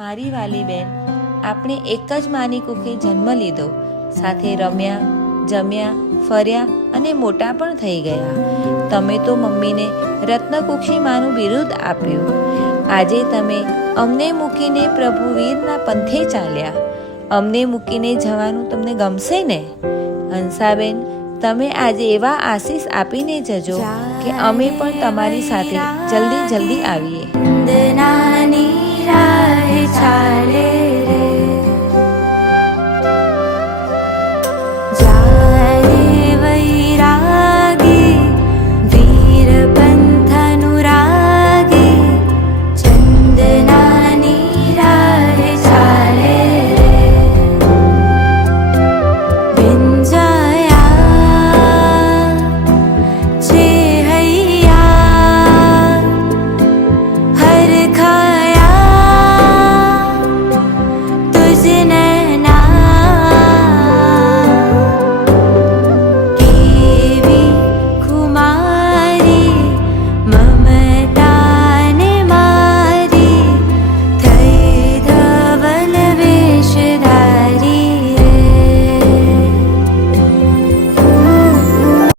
મારી વાલી બેન, આપણે એક જ માની કુખે જન્મ લીધો, સાથે રમ્યા, જમ્યા, ફર્યા અને મોટા પણ થઈ ગયા. તમે તો મમ્મીને રત્નકુક્ષી માનું બિરુદ આપ્યું. આજે તમે અમને મૂકીને પ્રભુ વીરના પંથે ચાલ્યા. અમને મૂકીને જવાનું તમને ગમશે ને? હંસાબેન, તમે આજે એવા આશીષ આપીને જજો કે અમે પણ તમારી સાથે જલ્દી આવીએ.